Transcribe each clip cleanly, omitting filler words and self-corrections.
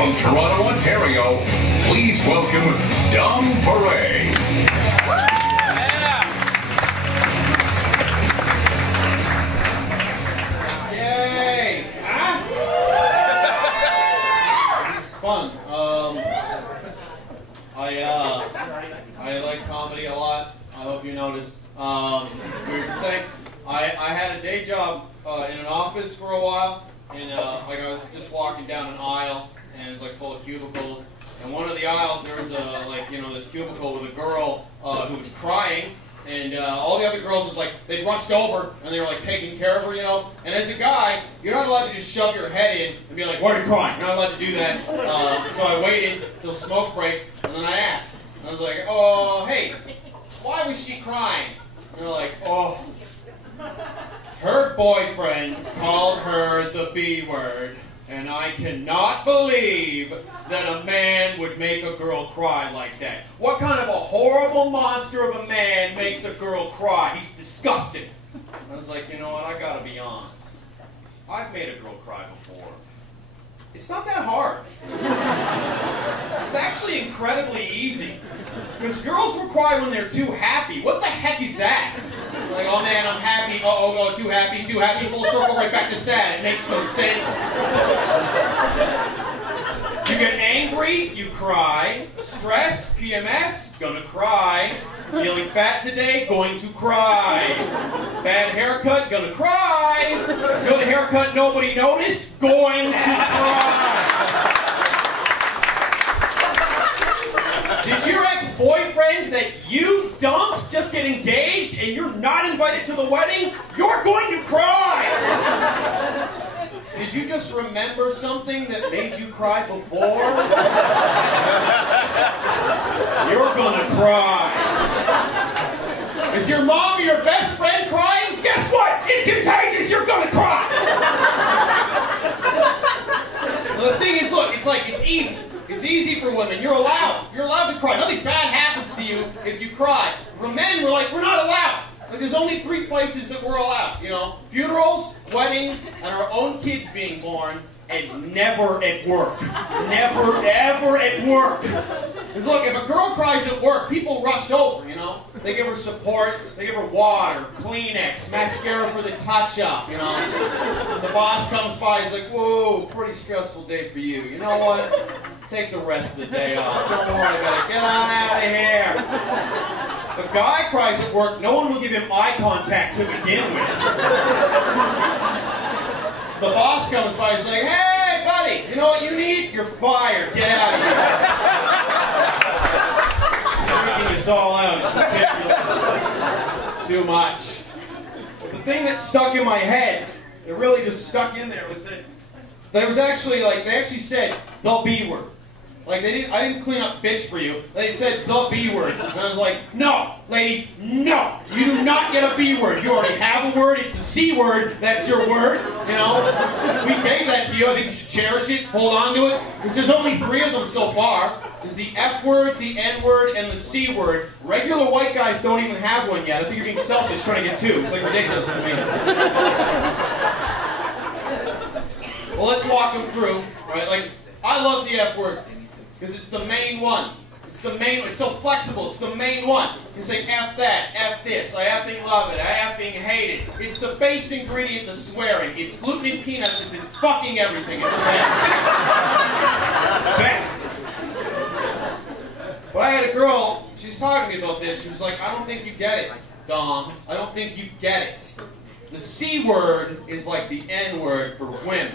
From Toronto, Ontario, please welcome Pare. Yay! Huh? It's fun. I like comedy a lot. I hope you noticed. It's weird to say. I had a day job in an office for a while, and like I was just walking down an aisle, and it was like full of cubicles. And one of the aisles, there was this cubicle with a girl who was crying, and all the other girls they'd rushed over and they were like taking care of her, you know. And as a guy, you're not allowed to just shove your head in and be like, "Why are you crying?" You're not allowed to do that. So I waited till smoke break, and then I asked. And I was like, "Oh, hey, why was she crying?" And they're like, "Oh, her boyfriend called her the B word, and I cannot believe that a man would make a girl cry like that. What kind of a horrible monster of a man makes a girl cry? He's disgusting." I was like, you know what, I gotta be honest. I've made a girl cry before. It's not that hard. It's actually incredibly easy. Because girls will cry when they're too happy. What the heck is that? Like, oh man, I'm happy. Oh, too happy. Full circle right back to sad. It makes no sense. You get angry, you cry. Stress, PMS, gonna cry. Feeling fat today, going to cry. Bad haircut, gonna cry. Good haircut, nobody noticed, going to cry. Did your ex-boyfriend that you dumped just get engaged and you're not invited to the wedding? You're going to cry! Did you just remember something that made you cry before? You're gonna cry. Is your mom or your best friend crying? Guess what? It's contagious! You're gonna cry! So the thing is, look, it's easy. It's easy for women. You're allowed. You're allowed to cry. Nothing bad happens to you if you cry. For men, we're not allowed. Like, there's only 3 places that we're allowed, you know. Funerals, weddings, and our own kids being born, and never at work. Never, ever at work. Because look, if a girl cries at work, people rush over, you know. They give her support, they give her water, Kleenex, mascara for the touch-up, you know. The boss comes by, he's like, "Whoa, pretty stressful day for you. You know what? Take the rest of the day off. Don't worry about it. Get on out of here." If a guy cries at work, no one will give him eye contact to begin with. The boss comes by, he's like, "Hey, buddy, you know what you need? You're fired. Get out of here." Freaking us all out. It's ridiculous. It's too much. The thing that stuck in my head, it really just stuck in there, was that they actually said the B word. Like, I didn't clean up bitch for you. They said the B word. And I was like, no, ladies, no. You do not get a B word. You already have a word. It's the C word. That's your word. You know? We gave that to you. I think you should cherish it, hold on to it. Because there's only 3 of them so far. There's the F word, the N word, and the C word. Regular white guys don't even have one yet. I think you're being selfish trying to get 2. It's like ridiculous to me. Well, let's walk them through. Right? Like, I love the F word. Because it's the main one. It's so flexible. It's the main one. You say F that, F this, I effing love it, I effing hate it. It's the base ingredient to swearing. It's gluten and peanuts. It's in fucking everything. It's the best. But I had a girl, she was talking to me about this. She was like, "I don't think you get it, Dom. I don't think you get it. The C word is like the N word for women."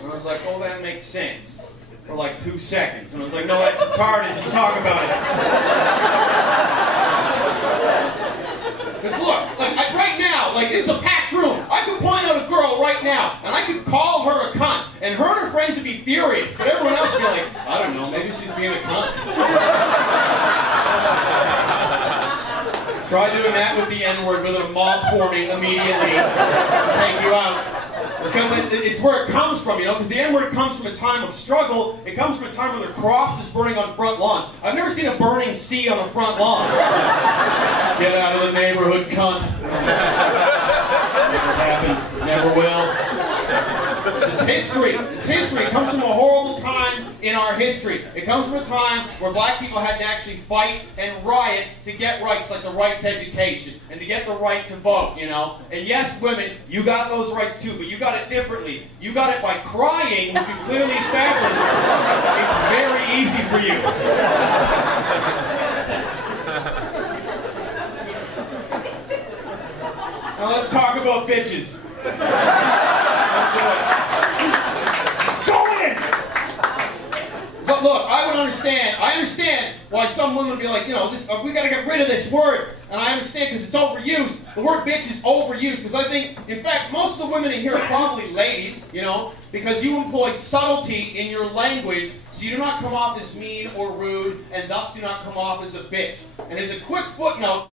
And I was like, "Oh, that makes sense." For like 2 seconds. And I was like, "No, that's retarded. Let's talk about it." Because look, right now, this is a packed room. I could point out a girl right now, and I could call her a cunt, and her and her friends would be furious, but everyone else would be like, "I don't know, maybe she's being a cunt." Try doing that with the N-word, with a mob forming immediately. Take you out. Because it's where it comes from, you know, because the N-word comes from a time of struggle. It comes from a time when the cross is burning on front lawns. I've never seen a burning C on a front lawn. Get out of the neighborhood, cunt. Never happened. Never will. It's history. It's history. It comes from a horrible time in our history. It comes from a time where black people had to actually fight and riot to get rights, like the right to education and to get the right to vote, you know. And yes, women, you got those rights too, but you got it differently. You got it by crying, which we've clearly established. It's very easy for you. Now let's talk about bitches. Go in! So look, I understand why some women would be like, you know, we gotta get rid of this word. And I understand because it's overused. The word bitch is overused because I think, in fact, most of the women in here are probably ladies, you know, because you employ subtlety in your language so you do not come off as mean or rude and thus do not come off as a bitch. And as a quick footnote,